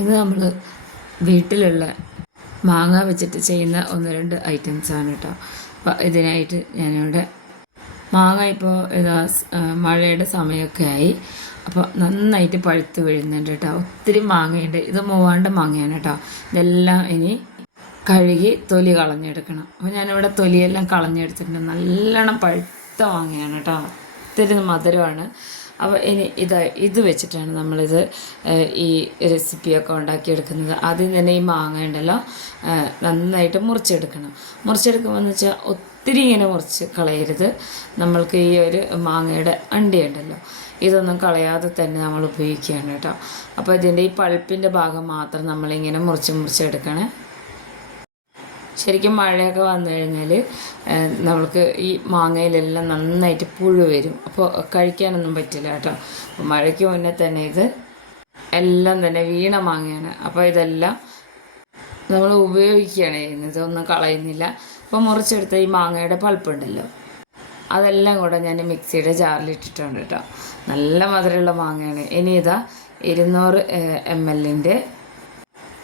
ഇത് നമ്മൾ വീട്ടിലുള്ള മാങ്ങ വെച്ചിട്ട് ചെയ്യുന്ന ഒന്ന് രണ്ട് ഐറ്റംസ് ആണ് കേട്ടോ അപ്പോൾ ഇതിനായിട്ട് ഞാനിവിടെ മാങ്ങ ഇപ്പോൾ ഇതാ മഴയുടെ സമയമൊക്കെ ആയി. അപ്പോൾ നന്നായിട്ട് പഴുത്ത് വീഴുന്നുണ്ട് കേട്ടോ ഒത്തിരി മാങ്ങയുണ്ട്. ഇത് മൂവാണ്ട മാങ്ങയാണ് കേട്ടോ ഇതെല്ലാം ഇനി കഴുകി തൊലി കളഞ്ഞെടുക്കണം. അപ്പോൾ ഞാനിവിടെ തൊലിയെല്ലാം കളഞ്ഞെടുത്തിട്ടുണ്ട്. നല്ലോണം പഴുത്ത മാങ്ങയാണ് കേട്ടോ ഒത്തിരി മധുരമാണ്. അപ്പോൾ ഇനി ഇത് ഇത് വെച്ചിട്ടാണ് നമ്മളിത് ഈ റെസിപ്പിയൊക്കെ ഉണ്ടാക്കിയെടുക്കുന്നത്. ആദ്യം തന്നെ ഈ മാങ്ങ ഉണ്ടല്ലോ നന്നായിട്ട് മുറിച്ചെടുക്കണം. മുറിച്ചെടുക്കുമ്പോൾ എന്ന് വെച്ചാൽ ഒത്തിരി ഇങ്ങനെ മുറിച്ച് കളയരുത്. നമ്മൾക്ക് ഈ ഒരു മാങ്ങയുടെ അണ്ടി ഉണ്ടല്ലോ ഇതൊന്നും കളയാതെ തന്നെ നമ്മൾ ഉപയോഗിക്കുകയാണ് കേട്ടോ. അപ്പോൾ ഇതിന്റെ ഈ പൾപ്പിന്റെ ഭാഗം മാത്രം നമ്മളിങ്ങനെ മുറിച്ച് മുറിച്ചെടുക്കണേ. ശരിക്കും മഴയൊക്കെ വന്നു കഴിഞ്ഞാൽ നമ്മൾക്ക് ഈ മാങ്ങയിലെല്ലാം നന്നായിട്ട് പുഴു വരും. അപ്പോൾ കഴിക്കാനൊന്നും പറ്റില്ല കേട്ടോ. മഴയ്ക്ക് മുന്നേ തന്നെ ഇത് എല്ലാം തന്നെ വീണ മാങ്ങയാണ്. അപ്പോൾ ഇതെല്ലാം നമ്മൾ ഉപയോഗിക്കുകയാണ് ചെയ്യുന്നത്. ഒന്നും കളയുന്നില്ല. അപ്പോൾ മുറിച്ചെടുത്ത ഈ മാങ്ങയുടെ പൾപ്പുണ്ടല്ലോ. അതെല്ലാം കൂടെ ഞാൻ മിക്സിയുടെ ജാറിലിട്ടിട്ടുണ്ട് കേട്ടോ. നല്ല മധുരമുള്ള മാങ്ങയാണ്. ഇനി ഇതാ ഇരുന്നൂറ് എം എല്ലിന്റെ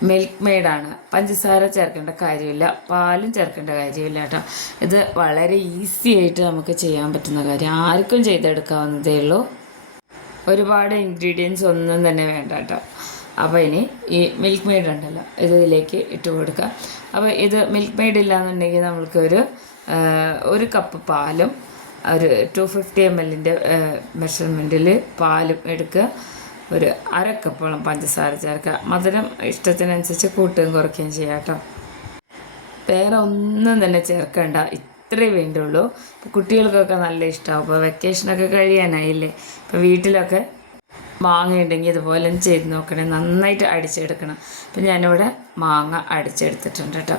മിൽക്ക് മെയ്ഡാണ് പഞ്ചസാര ചേർക്കേണ്ട കാര്യമില്ല. പാലും ചേർക്കേണ്ട കാര്യമില്ല കേട്ടോ. ഇത് വളരെ ഈസി ആയിട്ട് നമുക്ക് ചെയ്യാൻ പറ്റുന്ന കാര്യം. ആർക്കും ചെയ്തെടുക്കാവുന്നതേ ഉള്ളൂ. ഒരുപാട് ഇൻഗ്രീഡിയൻസ് ഒന്നും തന്നെ വേണ്ട കേട്ടോ. അപ്പോൾ ഇനി ഈ മിൽക്ക് മെയ്ഡ് ഉണ്ടല്ലോ ഇത് ഇതിലേക്ക് ഇട്ട് കൊടുക്കുക അപ്പോൾ ഇത് മിൽക്ക് മെയ്ഡ് ഇല്ലാന്നുണ്ടെങ്കിൽ നമ്മൾക്കൊരു ആ, ഒരു കപ്പ് പാലും ഒരു ടു ഫിഫ്റ്റി എം എല്ലിന്റെ മെഷർമെന്റിൽ പാലും എടുക്കുക. ഒരു അരക്കപ്പോളം കപ്പോളം പഞ്ചസാര ചേർക്കുക. മധുരം ഇഷ്ടത്തിനനുസരിച്ച് കൂട്ടുകയും കുറയ്ക്കുകയും ചെയ്യാം കേട്ടോ. വേറെ ഒന്നും തന്നെ ചേർക്കണ്ട. ഇത്രേ വേണ്ടുള്ളൂ കുട്ടികൾക്കൊക്കെ നല്ല ഇഷ്ടമാവും ഇപ്പോൾ വെക്കേഷനൊക്കെ കഴിയാനായില്ലേ? ഇപ്പോൾ വീട്ടിലൊക്കെ മാങ്ങയുണ്ടെങ്കിൽ ഇതുപോലെ ചെയ്ത് നോക്കണേ. നന്നായിട്ട് അടിച്ചെടുക്കണം. അപ്പം ഞാനിവിടെ മാങ്ങ അടിച്ചെടുത്തിട്ടുണ്ട് കേട്ടോ.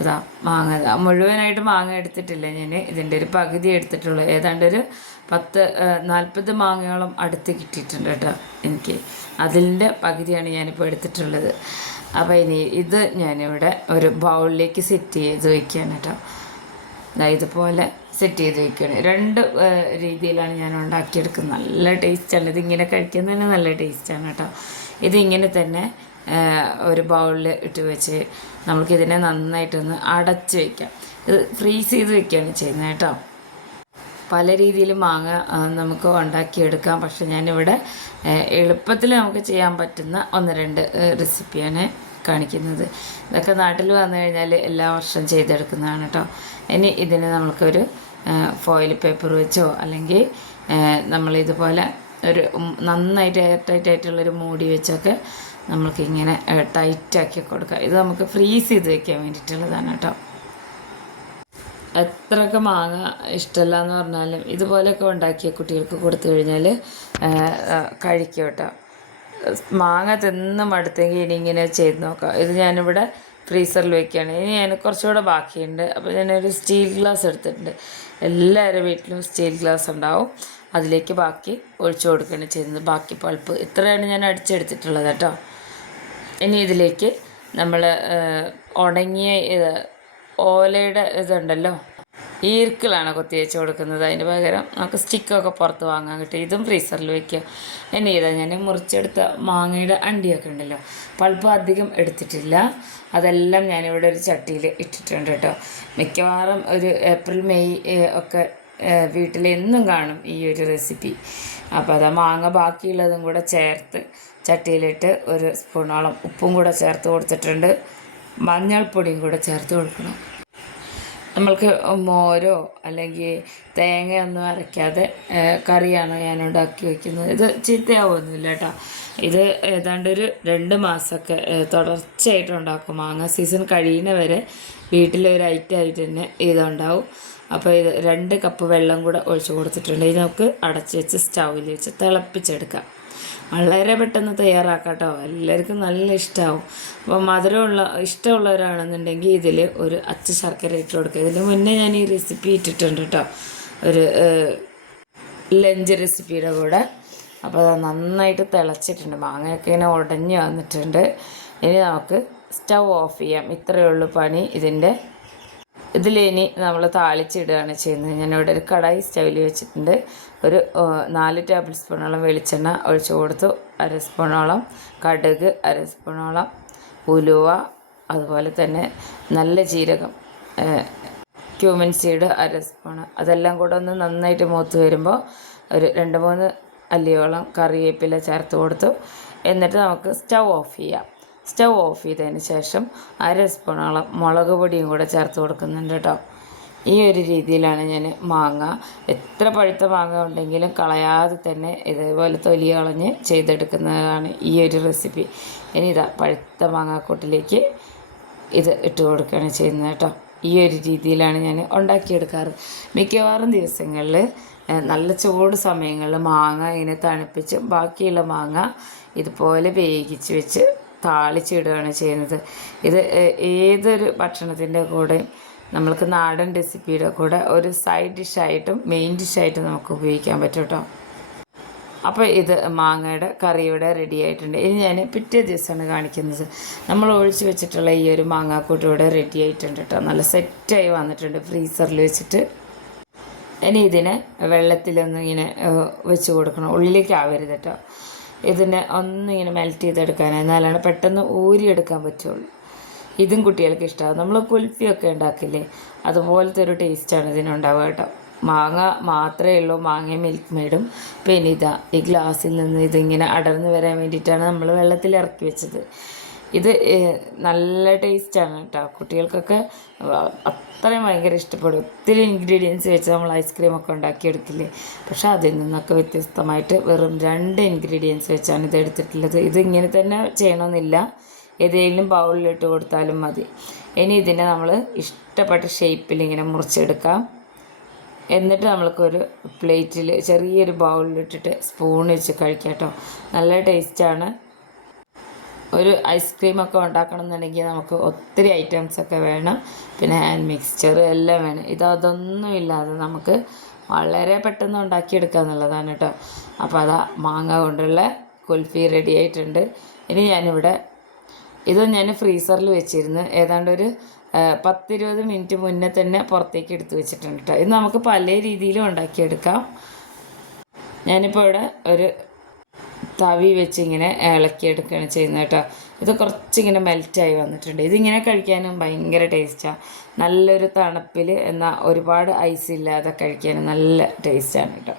അതാ മാങ്ങ ഇതാ മുഴുവനായിട്ട് മാങ്ങ എടുത്തിട്ടില്ല ഞാൻ ഇതിന്റെ ഒരു പകുതി എടുത്തിട്ടുള്ളൂ. ഏതാണ്ട് ഒരു പത്ത് നാൽപ്പത് മാങ്ങയോളം അടുത്ത് കിട്ടിയിട്ടുണ്ട് കേട്ടോ എനിക്ക്. അതിന്റെ പകുതിയാണ് ഞാനിപ്പോൾ എടുത്തിട്ടുള്ളത്. അപ്പോൾ ഇനി ഇത് ഞാനിവിടെ ഒരു ബൗളിലേക്ക് സെറ്റ് ചെയ്ത് വയ്ക്കുകയാണ് കേട്ടോ. ഇതുപോലെ സെറ്റ് ചെയ്ത് വെക്കുകയാണ് രണ്ട് രീതിയിലാണ് ഞാൻ ഉണ്ടാക്കിയെടുക്കുന്നത്. നല്ല ടേസ്റ്റാണ്. ഇതിങ്ങനെ കഴിക്കുന്നതിന് നല്ല ടേസ്റ്റാണ് കേട്ടോ. ഇതിങ്ങനെ തന്നെ ഒരു ബൗളിൽ ഇട്ട് വെച്ച് നമുക്കിതിനെ നന്നായിട്ടൊന്ന് അടച്ച് വയ്ക്കാം ഇത് ഫ്രീസ് ചെയ്ത് വെക്കുകയാണ് ചെയ്യുന്നത് കേട്ടോ. പല രീതിയിൽ മാങ്ങ നമുക്ക് ഉണ്ടാക്കിയെടുക്കാം. പക്ഷെ ഞാനിവിടെ എളുപ്പത്തിൽ നമുക്ക് ചെയ്യാൻ പറ്റുന്ന ഒന്ന് രണ്ട് റെസിപ്പിയാണ് കാണിക്കുന്നത്. ഇതൊക്കെ നാട്ടിൽ വന്നു കഴിഞ്ഞാൽ എല്ലാ വർഷവും ചെയ്തെടുക്കുന്നതാണ് കേട്ടോ. ഇനി ഇതിന് നമുക്കൊരു ഫോയിൽ പേപ്പർ വെച്ചോ അല്ലെങ്കിൽ നമ്മളിതുപോലെ ഒരു നന്നായിട്ട് എയർ ടൈറ്റ് ആയിട്ടുള്ളൊരു മൂടി വെച്ചൊക്കെ നമ്മൾക്കിങ്ങനെ ടൈറ്റാക്കി കൊടുക്കാം. ഇത് നമുക്ക് ഫ്രീസ് ചെയ്ത് വെക്കാൻ വേണ്ടിയിട്ടുള്ളതാണ് കേട്ടോ. എത്രയൊക്കെ മാങ്ങ ഇഷ്ടമല്ല എന്ന് പറഞ്ഞാലും ഇതുപോലെയൊക്കെ ഉണ്ടാക്കിയ കുട്ടികൾക്ക് കൊടുത്തു കഴിഞ്ഞാൽ കഴിക്കും കേട്ടോ. മാങ്ങ തിന്ന് മടുത്തെങ്കിൽ ഇനി ഇങ്ങനെ ചെയ്ത് നോക്കാം. ഇത് ഞാനിവിടെ ഫ്രീസറിൽ വെക്കുകയാണ്. ഇനി ഞാൻ കുറച്ചുകൂടെ ബാക്കിയുണ്ട്. അപ്പോൾ ഞാനൊരു സ്റ്റീൽ ഗ്ലാസ് എടുത്തിട്ടുണ്ട്. എല്ലാവരുടെ വീട്ടിലും സ്റ്റീൽ ഗ്ലാസ് ഉണ്ടാവും. അതിലേക്ക് ബാക്കി ഒഴിച്ചു കൊടുക്കുകയാണ് ചെയ്യുന്നത്. ബാക്കി പൾപ്പ്. ഇത്രയാണ് ഞാൻ അടിച്ചെടുത്തിട്ടുള്ളത് കേട്ടോ. ഇനി ഇതിലേക്ക് നമ്മൾ ഉണങ്ങിയ ഓലയുടെ ഇതുണ്ടല്ലോ. ഈർക്കിലാണ് കൊത്തി വെച്ച് കൊടുക്കുന്നത്. അതിന് പകരം നമുക്ക് സ്റ്റിക്കൊക്കെ പുറത്ത് വാങ്ങാൻ കിട്ടും. ഇതും ഫ്രീസറിൽ വെക്കുക. എന്നെ ഇതാ ഞാൻ മുറിച്ചെടുത്ത മാങ്ങയുടെ അണ്ടിയൊക്കെ ഉണ്ടല്ലോ. പൾപ്പ് അധികം എടുത്തിട്ടില്ല. അതെല്ലാം ഞാനിവിടെ ഒരു ചട്ടിയിൽ ഇട്ടിട്ടുണ്ട് കേട്ടോ. മിക്കവാറും ഒരു ഏപ്രിൽ മെയ് ഒക്കെ വീട്ടിൽ എന്നും കാണും ഈ ഒരു റെസിപ്പി. അപ്പോൾ അത് മാങ്ങ ബാക്കിയുള്ളതും കൂടെ ചേർത്ത് ചട്ടിയിലിട്ട് ഒരു സ്പൂണോളം ഉപ്പും കൂടെ ചേർത്ത് കൊടുത്തിട്ടുണ്ട്. മഞ്ഞൾപ്പൊടിയും കൂടെ ചേർത്ത് കൊടുക്കണം. നമ്മൾക്ക് മോരോ അല്ലെങ്കിൽ തേങ്ങയൊന്നും അരയ്ക്കാതെ കറിയാണ് ഞാൻ ഉണ്ടാക്കി വയ്ക്കുന്നത് ഇത് ചീത്തയാവുമൊന്നുമില്ല കേട്ടോ. ഇത് ഏതാണ്ട് ഒരു രണ്ട് മാസമൊക്കെ തുടർച്ചയായിട്ട് ഉണ്ടാക്കും. മാങ്ങ സീസൺ കഴിയുന്ന വരെ വീട്ടിലൊരു ഐറ്റമായിട്ട് തന്നെ ഇതുണ്ടാവും. അപ്പോൾ ഇത് രണ്ട് കപ്പ് വെള്ളം കൂടെ ഒഴിച്ച് കൊടുത്തിട്ടുണ്ട്. ഇത് നമുക്ക് അടച്ച് വെച്ച് സ്റ്റൗവിൽ വെച്ച് തിളപ്പിച്ചെടുക്കാം. വളരെ പെട്ടെന്ന് തയ്യാറാക്കാം കേട്ടോ എല്ലാവർക്കും നല്ല ഇഷ്ടമാവും അപ്പോൾ മധുരമുള്ള ഇഷ്ടമുള്ളവരാണെന്നുണ്ടെങ്കിൽ ഇതിൽ ഒരു അച്ച ശർക്കര ഇട്ട് കൊടുക്കുക. ഇതിന് മുന്നേ ഞാൻ ഈ റെസിപ്പി ഇട്ടിട്ടുണ്ട് കേട്ടോ ഒരു ലഞ്ച് റെസിപ്പിയുടെ കൂടെ. അപ്പോൾ അത് നന്നായിട്ട് തിളച്ചിട്ടുണ്ട്. മാങ്ങയൊക്കെ ഇങ്ങനെ ഉടഞ്ഞു വന്നിട്ടുണ്ട്. ഇനി നമുക്ക് സ്റ്റൗ ഓഫ് ചെയ്യാം. ഇത്രയേ ഉള്ളൂ പണി. ഇതിന്റെ ഇതിലിനി നമ്മൾ താളിച്ചിടുകയാണ് ചെയ്യുന്നത്. ഞാനിവിടെ ഒരു കടായി സ്റ്റൗവിൽ വെച്ചിട്ടുണ്ട്. ഒരു നാല് ടേബിൾ സ്പൂണോളം വെളിച്ചെണ്ണ ഒഴിച്ചു കൊടുത്തു. അര സ്പൂണോളം കടുക് അര സ്പൂണോളം ഉലുവ അതുപോലെ തന്നെ നല്ല ജീരകം ക്യൂമിൻ സീഡ് അര സ്പൂണ് അതെല്ലാം കൂടെ ഒന്ന് നന്നായിട്ട് മൂത്ത് വരുമ്പോൾ ഒരു രണ്ട് മൂന്ന് അല്ലിയോളം കറിവേപ്പില ചേർത്ത് കൊടുത്തു. എന്നിട്ട് നമുക്ക് സ്റ്റൗ ഓഫ് ചെയ്യാം. സ്റ്റൗ ഓഫ് ചെയ്തതിന് ശേഷം അര സ്പൂണോളം മുളക് പൊടിയും കൂടെ ചേർത്ത് കൊടുക്കുന്നുണ്ട് കേട്ടോ. ഈ ഒരു രീതിയിലാണ് ഞാൻ മാങ്ങ. എത്ര പഴുത്ത മാങ്ങ ഉണ്ടെങ്കിലും കളയാതെ തന്നെ ഇതേപോലെ തൊലി കളഞ്ഞ് ചെയ്തെടുക്കുന്നതാണ് ഈ ഒരു റെസിപ്പി. ഇനി ഇതാ പഴുത്ത മാങ്ങാക്കൂട്ടിലേക്ക് ഇത് ഇട്ട് കൊടുക്കുകയാണ് ചെയ്യുന്നത് കേട്ടോ. ഈ ഒരു രീതിയിലാണ് ഞാൻ ഉണ്ടാക്കിയെടുക്കാറ്. മിക്കവാറും ദിവസങ്ങളിൽ നല്ല ചൂട് സമയങ്ങളിൽ മാങ്ങ ഇങ്ങനെ തണുപ്പിച്ച് ബാക്കിയുള്ള മാങ്ങ ഇതുപോലെ വേവിച്ച് വെച്ച് താളിച്ചിടുകയാണ് ചെയ്യുന്നത്. ഇത് ഏതൊരു ഭക്ഷണത്തിന്റെ കൂടെ നമ്മൾക്ക് നാടൻ റെസിപ്പിയുടെ കൂടെ ഒരു സൈഡ് ഡിഷായിട്ടും മെയിൻ ഡിഷായിട്ടും നമുക്ക് ഉപയോഗിക്കാൻ പറ്റും കേട്ടോ. അപ്പോൾ ഇത് മാങ്ങയുടെ കറിയുടെ റെഡി ആയിട്ടുണ്ട്. ഇനി ഞാൻ പിറ്റേ ദിവസമാണ് കാണിക്കുന്നത്. നമ്മൾ ഒഴിച്ചു വെച്ചിട്ടുള്ള ഈ ഒരു മാങ്ങാക്കൂട്ട് ഇവിടെ റെഡി ആയിട്ടുണ്ട് കേട്ടോ. നല്ല സെറ്റായി വന്നിട്ടുണ്ട് ഫ്രീസറിൽ വെച്ചിട്ട്. ഇനി ഇതിനെ വെള്ളത്തിലൊന്നും ഇങ്ങനെ വെച്ച് കൊടുക്കണം. ഉള്ളിലേക്ക് ആവരുത് കേട്ടോ. ഇതിനെ ഒന്നിങ്ങനെ മെൽറ്റ് ചെയ്തെടുക്കാൻ എന്നാലാണ് പെട്ടെന്ന് ഊരിയെടുക്കാൻ പറ്റുള്ളൂ. ഇതും കുട്ടികൾക്ക് ഇഷ്ടമാകും നമ്മൾ കുൽഫിയൊക്കെ ഉണ്ടാക്കില്ലേ? അതുപോലത്തെ ഒരു ടേസ്റ്റാണ് ഇതിനുണ്ടാവുക കേട്ടോ. മാങ്ങ മാത്രമേ ഉള്ളൂ. മാങ്ങ മിൽക്ക് മെയ്ഡും പിന്നെ ഇതാ ഈ ഗ്ലാസ്സിൽ നിന്ന് ഇതിങ്ങനെ അടർന്നു വരാൻ വേണ്ടിയിട്ടാണ് നമ്മൾ വെള്ളത്തിൽ ഇറക്കി വെച്ചത്. ഇത് നല്ല ടേസ്റ്റാണ് കേട്ടോ. കുട്ടികൾക്കൊക്കെ അത്രയും ഭയങ്കര ഇഷ്ടപ്പെടും. ഒത്തിരി ഇൻഗ്രീഡിയൻസ് വെച്ച് നമ്മൾ ഐസ്ക്രീമൊക്കെ ഉണ്ടാക്കിയെടുക്കില്ലേ? പക്ഷേ അതിൽ നിന്നൊക്കെ വ്യത്യസ്തമായിട്ട് വെറും രണ്ട് ഇൻഗ്രീഡിയൻസ് വെച്ചാണ് ഇത് എടുത്തിട്ടുള്ളത്. ഇത് ഇങ്ങനെ തന്നെ ചെയ്യണമെന്നില്ല. ഏതെങ്കിലും ബൗളിലിട്ട് കൊടുത്താലും മതി. ഇനി ഇതിനെ നമ്മൾ ഇഷ്ടപ്പെട്ട ഷേപ്പിൽ ഇങ്ങനെ മുറിച്ചെടുക്കാം. എന്നിട്ട് നമ്മൾക്കൊരു പ്ലേറ്റിൽ ചെറിയൊരു ബൗളിലിട്ടിട്ട് സ്പൂൺ വെച്ച് കഴിക്കാം കേട്ടോ. നല്ല ടേസ്റ്റാണ് ഒരു ഐസ്ക്രീമൊക്കെ ഉണ്ടാക്കണം എന്നുണ്ടെങ്കിൽ നമുക്ക് ഒത്തിരി ഐറ്റംസ് ഒക്കെ വേണം. പിന്നെ ഹാൻഡ് മിക്സ്ചർ എല്ലാം വേണം. ഇത് അതൊന്നും ഇല്ലാതെ നമുക്ക് വളരെ പെട്ടെന്ന് ഉണ്ടാക്കിയെടുക്കുക എന്നുള്ളതാണ് കേട്ടോ. അപ്പോൾ അതാ മാങ്ങ കൊണ്ടുള്ള കുൽഫി റെഡി ആയിട്ടുണ്ട്. ഇനി ഞാനിവിടെ ഇത് ഞാൻ ഫ്രീസറിൽ വെച്ചിരുന്നു. ഏതാണ്ട് ഒരു പത്തിരുപത് മിനിറ്റ് മുന്നേ തന്നെ പുറത്തേക്ക് എടുത്ത് വെച്ചിട്ടുണ്ട് കേട്ടോ ഇത് നമുക്ക് പല രീതിയിലും ഉണ്ടാക്കിയെടുക്കാം. ഞാനിപ്പോൾ ഇവിടെ ഒരു തവി വെച്ച് ഇങ്ങനെ ഇളക്കിയെടുക്കുകയാണ് ചെയ്യുന്നത് കേട്ടോ ഇത് കുറച്ചിങ്ങനെ മെൽറ്റായി വന്നിട്ടുണ്ട്. ഇതിങ്ങനെ കഴിക്കാനും ഭയങ്കര ടേസ്റ്റാണ് നല്ലൊരു തണുപ്പിൽ എന്നാൽ ഒരുപാട് ഐസ് ഇല്ലാതെ കഴിക്കാനും നല്ല ടേസ്റ്റാണ് കേട്ടോ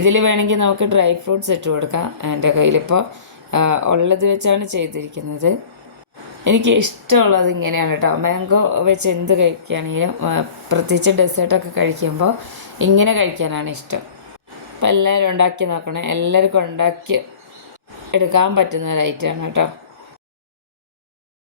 ഇതിൽ വേണമെങ്കിൽ നമുക്ക് ഡ്രൈ ഫ്രൂട്ട്സ് ഇട്ട് കൊടുക്കാം. എന്റെ കയ്യിലിപ്പോൾ ഉള്ളത് വെച്ചാണ് ചെയ്തിരിക്കുന്നത്. എനിക്ക് ഇഷ്ടമുള്ളത് ഇങ്ങനെയാണ് കേട്ടോ. മാംഗോ വെച്ച് എന്ത് കഴിക്കുകയാണെങ്കിലും പ്രത്യേകിച്ച് ഡെസേർട്ടൊക്കെ കഴിക്കുമ്പോൾ ഇങ്ങനെ കഴിക്കാനാണ് ഇഷ്ടം. അപ്പോൾ എല്ലാവരും ഉണ്ടാക്കി നോക്കണേ. എല്ലാവർക്കും ഉണ്ടാക്കി എടുക്കാൻ പറ്റുന്ന ഒരു ഐറ്റമാണ് കേട്ടോ.